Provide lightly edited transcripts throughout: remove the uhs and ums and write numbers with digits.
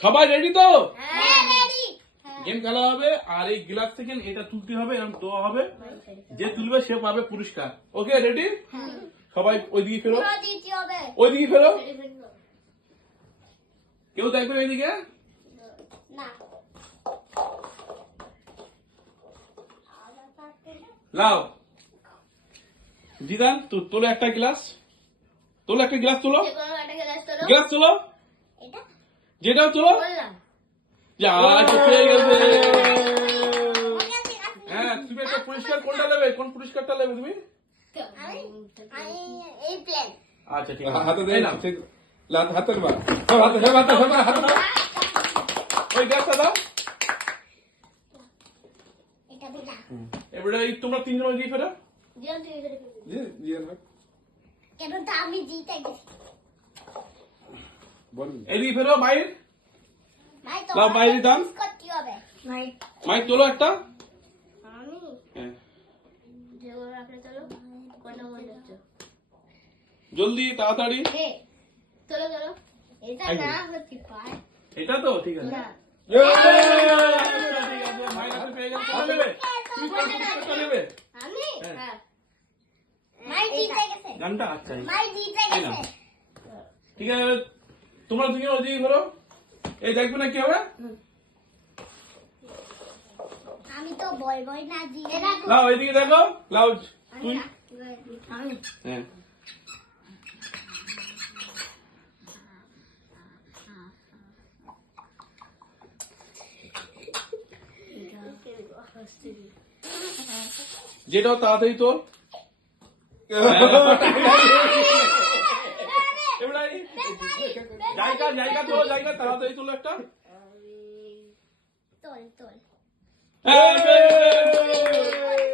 সবাই রেডি তো? হ্যাঁ রেডি। গেম খেলা হবে আর এই গ্লাস থেকে এটা তুলতে হবে, এরকম দেওয়া হবে, যে তুলবে সে পাবে পুরস্কার। Okay ready? সবাই ওইদিকে ফেরো, পুরো দিতে হবে। ওইদিকে ফেরো, কেউ দেখবে এইদিকে না লাও। জিদান তোলো একটা গ্লাস, তোলো একটা গ্লাস, তোলো যে কোনো একটা গ্লাস তোলো। গ্লাস, তোলো এটা যেটাও তোলো। বললাম। যা পেয়ে গেছে। ঠিক আছে, হ্যাঁ তুমি একটা পুরস্কার কোনটা নেবে? কোন পুরস্কারটা নেবে তুমি? আমি আমি এই প্লেন। আচ্ছা ঠিক আছে, হাতে দে এই নাও। ঠিক হাতের বা সব হাতে সব হাতে সব হাতে দাও। ওই গ্লাসটা দাও। এটা দিলা। এবারে এই তোমরা তিনজন ওইদিকে ফেরো। দিলাম তুই করে। জি জি ভাই কেন তো আমি জিতে গেছি। বল এইদিকে ফেরো, বাইরে ভাই তো লাও, বাইরে দাও। করতে হবে। ভাই মাইক তোলো একটা। আমি হ্যাঁ, যে কোনো রাখলে তোলো। কোনটা মনে হচ্ছে? জলদি তাড়াতাড়ি। এ তোলো তোলো। এটা একদম। না হচ্ছে পায়। এটা তো ঠিক আছে। না। ঠিক আছে, মাইক হাতে পেয়ে গেলে কোনটা নেবে? তুমি কোন পুরস্কারটা নেবে? আমি হ্যাঁ। হ্যাঁ। মাই জিতে গেছে। গানটা আচ্ছা মাই জিতে এই নাও। গেছে। ঠিক আছে, তোমরা দুজন ওইদিকে ঘোরো। এই দেখবে না কি হবে। আমি তো বলবই না জিতে রাখো। লাও এইদিকে দেখো, লাও তুই। আমি হ্যাঁ যেটাও তাড়াতাড়ি তোল। এবারে জায়গা জায়গা তোলো, জায়গা তাড়াতাড়ি তোলো একটা। তোল তোল।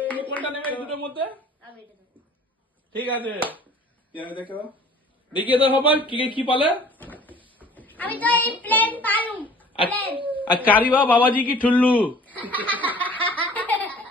তুমি কোনটা নেবে এই দুটোর মধ্যে? আমি এটা দেবো। ঠিক আছে, কেন দেখে দাও দেখিয়ে দাও সবাই কি কি পালে। আমি তো এই প্লেন পালুম। আর প্লেন। কারিবা বাবাজি কি ঠুল্লু।